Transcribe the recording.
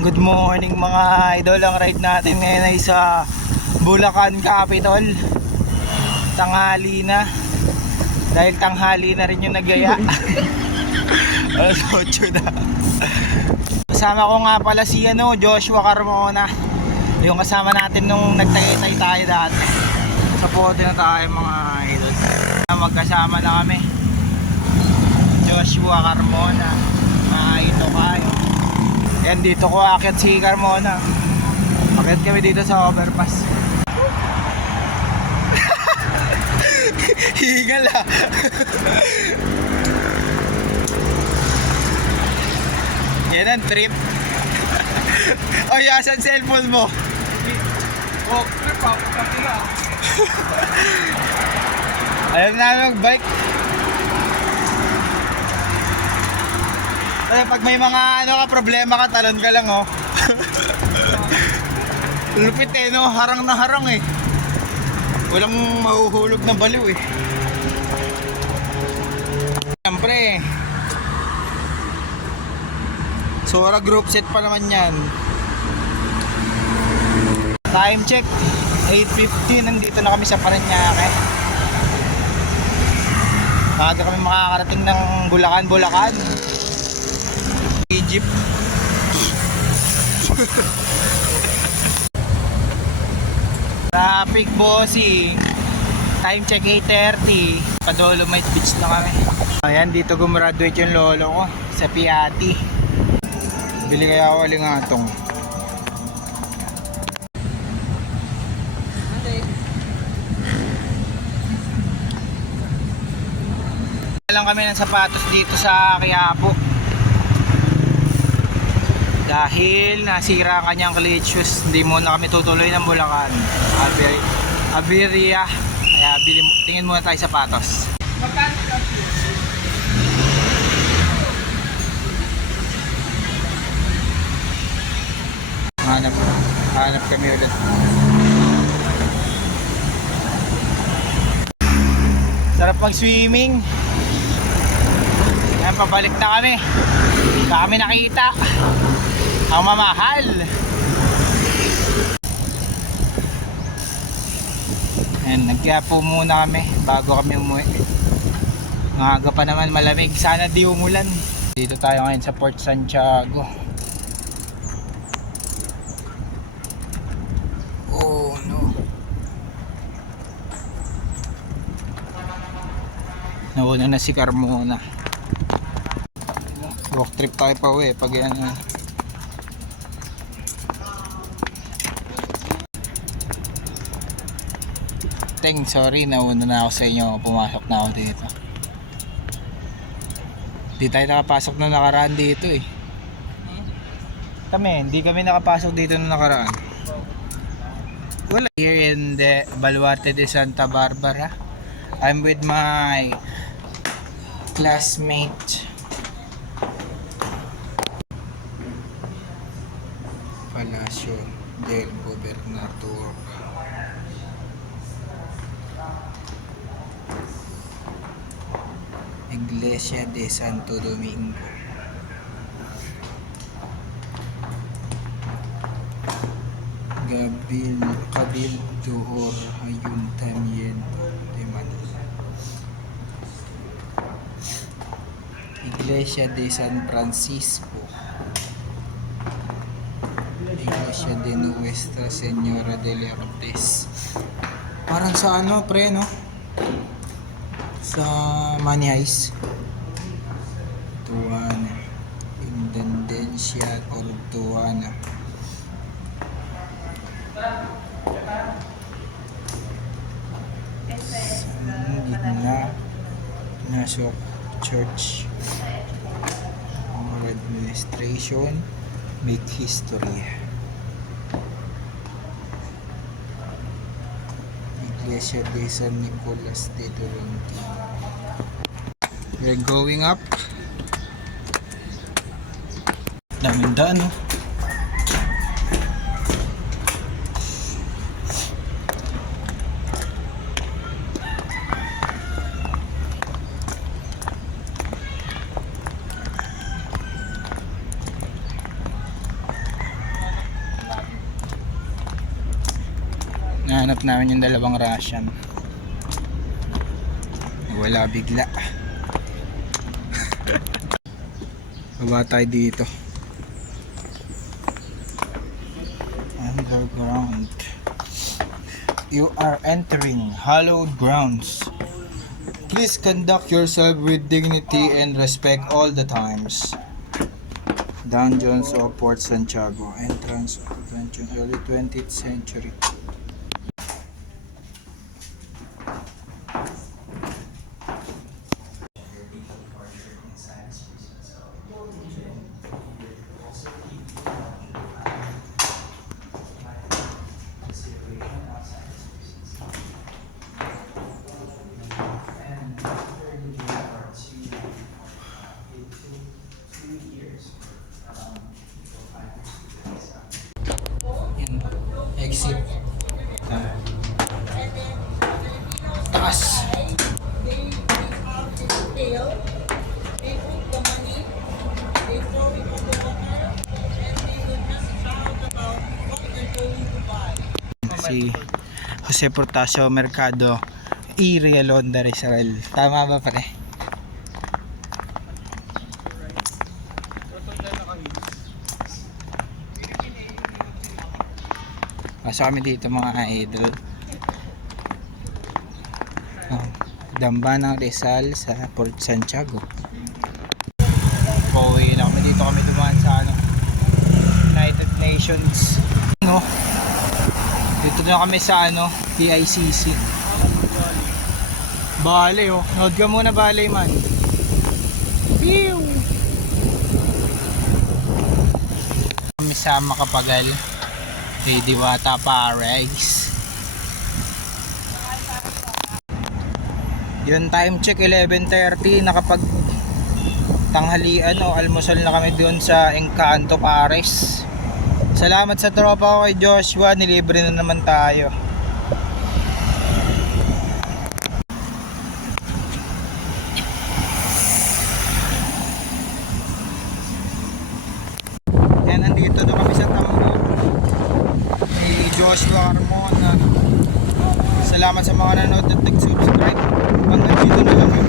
Good morning mga idol. Ang ride natin ngayon ay sa Bulacan Capitol. Tanghali na. Dahil tanghali na rin yung nagaya. Alas 8 na. Kasama ko nga pala si Joshua Carmona. Yung kasama natin nung nagtaytay tayo dati. Sa pote na tayo mga idol. Magkasama na kami. Joshua Carmona. Ito kayo. Yan, dito ko aakyat si Carmona. Aakyat kami dito sa overpass. Higal ah. Yan ang trip. Ay, asan cellphone mo? Oh, trip ako kapila. Alam namin mag-bike. Ay, pag may mga problema ka, talon ka lang oh. Lupit eh no, harang na harang eh. Walang mahuhulog na baliw eh. Siyempre Sora group set pa naman yan. Time check 8:50, nandito na kami sa Parañaque. Maaga kami makakarating ng Bulacan Egypt. Traffic bossing. Time check 8:30. Pa Dolomite Beach na kami. Ayan, dito gumraduate yung lolo ko sa Piatti. Bili kaya ako alingatong. Lang kami ng sapatos dito sa Quiapo. Dahil nasira ang kanyang cleat shoes, hindi muna kami tutuloy ng Bulacan. Abiria. Kaya tingin muna tayo sapatos. Hanap kami ulit. Sarap mag-swimming. Ayan, pabalik na kami. Hindi kami nakita. Ang mamahal. Ayan, nagkiyapo muna kami bago kami umuwi. Maaga pa naman, malamig. Sana di umulan. Dito tayo ngayon sa Port Santiago. Oh no. Nauna na si Carmona. Walk trip tayo pa uwi pag yan. Sorry, nauna na ako sa inyo. Pumasok na ako dito. Di tayo nakapasok na nakaraan dito eh. Hindi kami nakapasok dito na nakaraan. Wala. Here in the Baluarte de Santa Barbara, I'm with my classmate Palacio del Gobernador. Iglesia de Santo Domingo. Cabildo or Ayuntamiento de Manila. Iglesia de San Francisco. Iglesia de Nuestra Señora de Lourdes. Parang sa pre no? Sa Maniais. Tuana. Intendencia or Tuana. San Ignacio Church. Our administration make history. Iglesia de San Nicolas de Tolentino. We're going up. Daming daan no? Hinahanap namin yung dalawang Russian. Wala bigla. Baba tayo dito. Underground. You are entering hallowed grounds. Please conduct yourself with dignity and respect all the times. Dungeons of Port Santiago. Entrance of dungeon early 20th century. Exit. Taas. Si Jose Portasio Mercado, Iriel Honda Rizal. Tama ba pare? Pasok kami dito mga idol. Oh, Damba ng Rizal sa Port Santiago. Pauwi na kami dito, kami dumaan sa United Nations. Dito na kami sa PICC. Bale Nood ka muna Bale man. Pew! Kami sa Makapagal. Diwata Paris. Yun, time check 11:30. Nakapag tanghalian o almusal na kami doon sa Encanto Paris. Salamat sa tropa ko kay Joshua, nilibre na naman tayo. Yan, nandito na kami sa Tambo ni Joshua Carmona. Salamat sa mga nanood at nag-subscribe. Hanggang dito na lang.